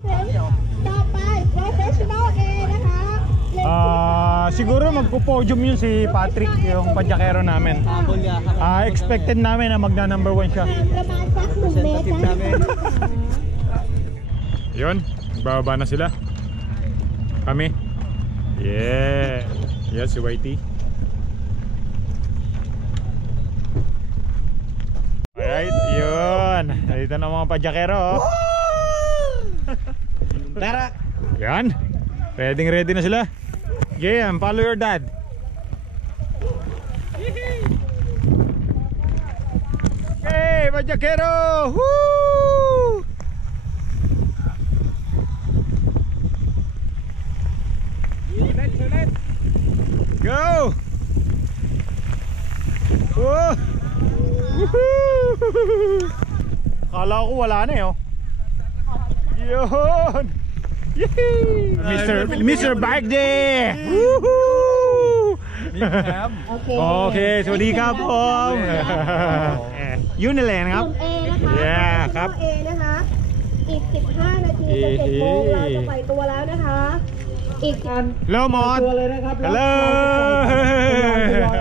ต่อไป professional A นะคะ Siguro magpo-podium yun si Patrick, yung padjakero namin. Expected namin na magna number 1 siya. ประมาณสัก1 เมตรนะคะ Yun, bababa na sila. Kami. Yeah. Yeah, si YT. Alright, yun. Dito na mga padjakero. Tara! Yan. Ready na sila. Yeah, follow your dad. Hey, padjakero! Woo! Go! Woo! Woohoo! Kala ko wala na eh, oh. Yun! Mr. Bike Day! Woohoo! Okay, สวัสดีครับผมยุ่นนี่แหละนะครับ กลุ่ม A นะคะ Yeah ครับ A นะคะอีก15 นาทีจะ7 โมงเราจะปล่อยตัวแล้วนะคะอีก Hello Mod Hello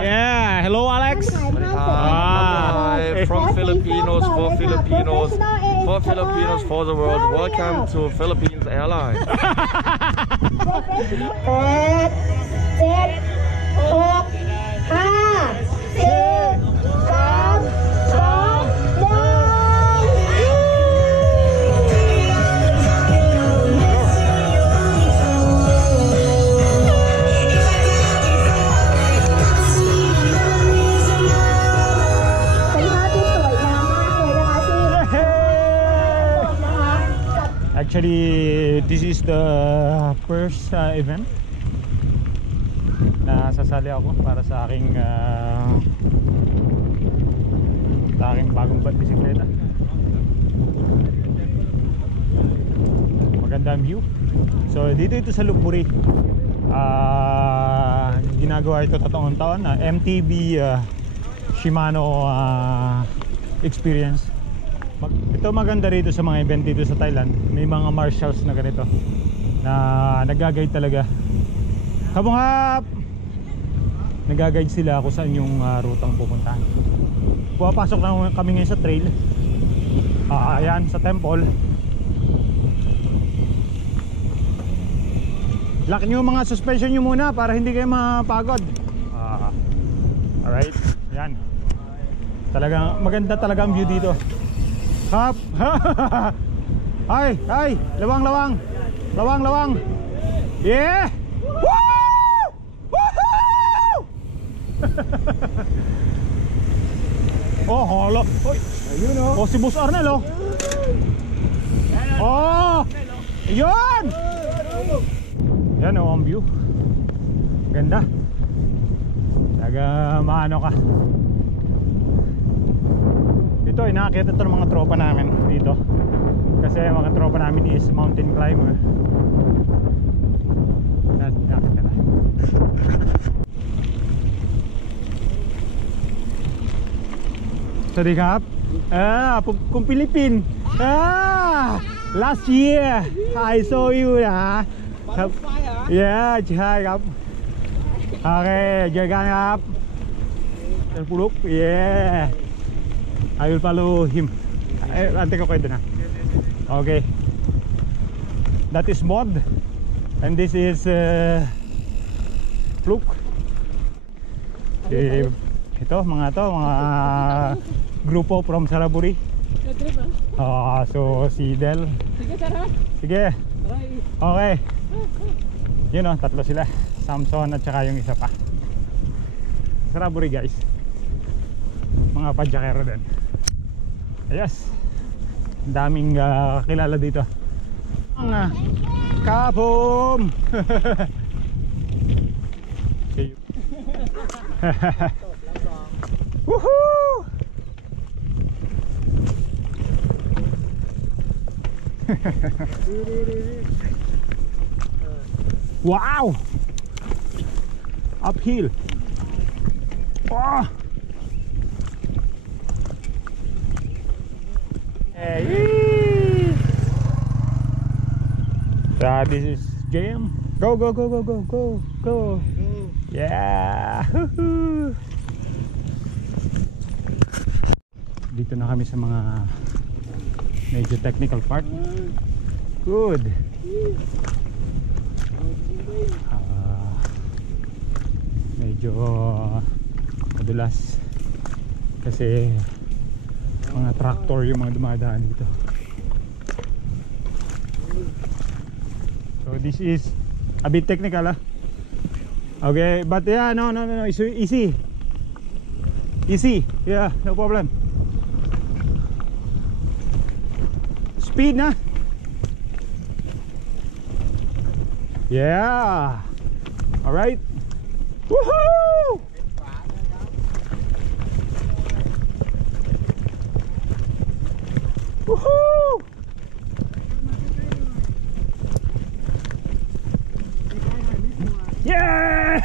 Yeah Hello Alex Hi, from Filipinos for Filipinos for Filipinos for the world. Welcome to Philippines Airlines. 8 7 6 5 4 Actually, this is the first event na sasali ako para sa aking bagong bisikleta. Maganda ang view. So dito ito sa Lukburi. Ginagawa ito tatlong taon na MTB Shimano experience. Ito maganda rito sa mga event dito sa Thailand. May mga marshals na ganito na nag-guide talaga. Kabungap! Nag-guide sila kung saan yung rutang pupuntahan. Pumapasok na kami ngayon sa trail. Ayan, sa temple. Lock nyo mga suspension nyo muna para hindi kayo mapagod. Alright, yan. Talagang maganda talaga ang view dito. Hop! Ay! Lawang! Yeah! Woo! Woohoo! Oh, holo. Oy, ayun oh. Oh, si Boss Arnel oh. Oh! Ayun! Yan oh, ang view. Ganda. Taga maano ka. Ito ay nakakita ito ng mga tropa namin dito. Kasi mga tropa namin is mountain climber. Nakakita na. Sorry kap. Kung Philippine. Last year I saw you na. Yeah, hi kap. Okay, jaga kap. Terpuluk. Yeah. I will follow him. Ante ko kayo doon ha. Okay. That is Mod. And this is Fluke. Ito mga grupo from Saraburi. So si Del. Sige. Okay. Yun o, tatlo sila. Samson at saka yung isa pa. Saraburi guys. Mga padjakero din. Yes. Ang daming kilala dito. Ang kapom. Woohoo! Wow! Uphill. Oh! Hey. This is JM. Go, go, go, go, go, go, go. Yeah. Dito na kami sa mga medyo technical part. Good. Medyo madulas kasi mga tractor yung mga dumadaan dito. So this is a bit technical, okay, but yeah, no, it's easy, yeah, no problem. Speed na. Yeah. All right. Woohoo! Woohoo! Yeah!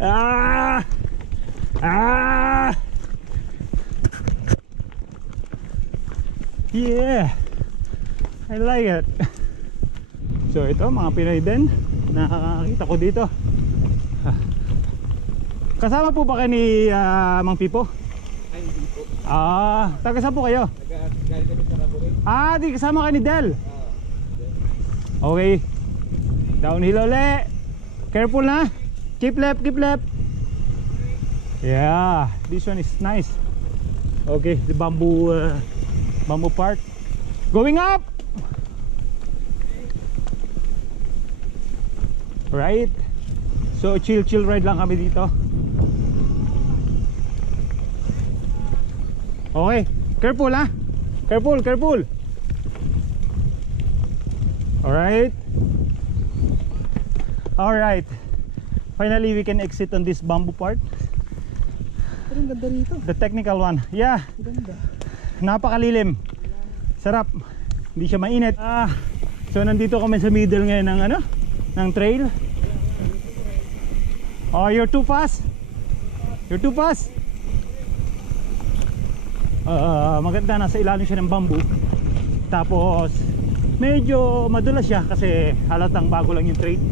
Ah! Ah! Yeah! I like it. So ito mga Pinoy din nakakita ko dito. Kasama po ba kayo ni Mang Pipo? Ay, hindi po. Taga saan po kayo? Galing kami sa Raburin. Di kasama kayo ni Del. Okay. Downhill ulit. Careful na. Keep left, keep left. Yeah, this one is nice. Okay, the bamboo part. Going up. Right. So chill ride lang kami dito. Okay, careful ha. Careful. Alright. Finally we can exit on this bamboo part. Pero ang ganda rito. The technical one. Yeah. Ganda. Napakalilim. Sarap. Hindi siya mainit. So nandito kami sa middle ngayon ng ng trail. Oh, you're too fast. Maganda, nasa ilalim siya ng bamboo. Tapos medyo madulas siya kasi halatang bago lang yung trail.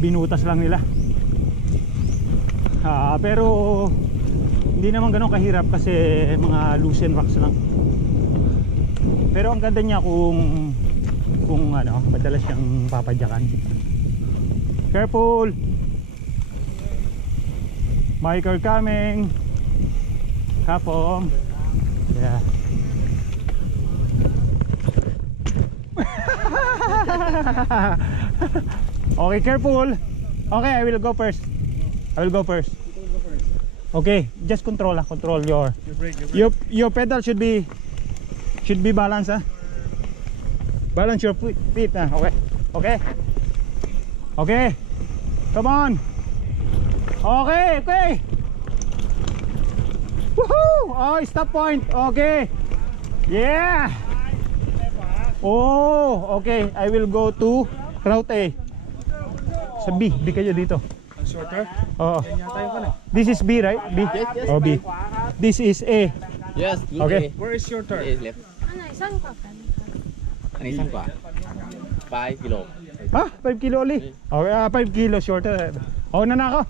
Binutas lang nila. Pero hindi naman ganun kahirap kasi mga loosen rocks lang. Pero ang ganda niya kung madalas siyang papadyakan. Careful. Biker coming. Kapom. Yeah. Okay, careful. Okay, I will go first. Okay, just control your brake. your pedal should be balanced, balance your feet. Okay, come on. Okay. Woohoo! Oh, stop point. Okay. Yeah. Oh, okay. I will go to route A. Sa B kayo dito. Shorter? Oh. Tayo ka na. This is B, right? B. Yes. Oh, B. This is A. Yes, Okay. Where is your turn? Is left. Ano isang pa? 5 kilo. 5 kilo ulit. Okay, 5 kilo shorter. Oh, na ako.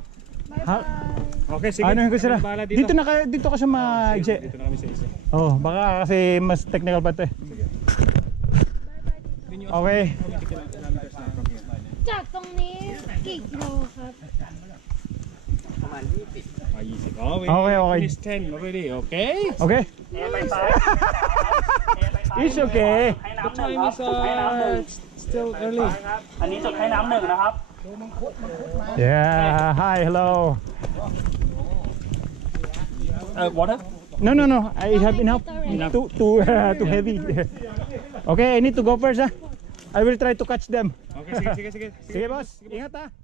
Okay, sige. Ano ko sila? Bahala Dito ka sa ma-exit. Dito na kami sa isa. Oh, baka kasi mas technical pa 'to. Okay. จากตรงนี้กี่กิโลครับ Okay. Finish 10 already, okay? Okay. It's okay. The time is still early. Yeah, hi, hello. Water? No. I have enough. Too heavy. Okay, I need to go first. I will try to catch them. Okay, sige. Sige boss, ingat